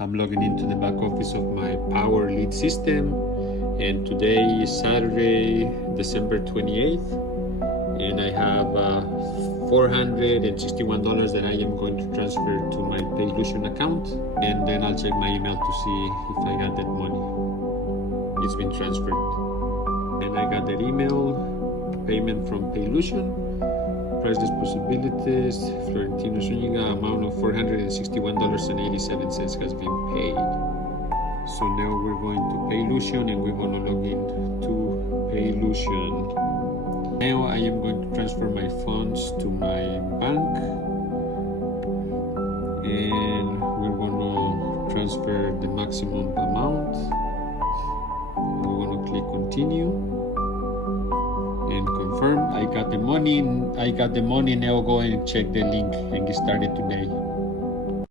I'm logging into the back office of my Power Lead system, and today is Saturday, December 28th, and I have $461 that I am going to transfer to my Paylution account, and then I'll check my email to see if I got that money. It's been transferred, and I got that email, payment from Paylution, priceless possibilities, Florentino Zuniga, amount of $461.87 has been paid. So now we're going to Paylution and we're going to log in to Paylution. Now I am going to transfer my funds to my bank, and we're going to transfer the maximum amount. We're going to click continue and confirm. I got the money. Now go and check the link and get started today.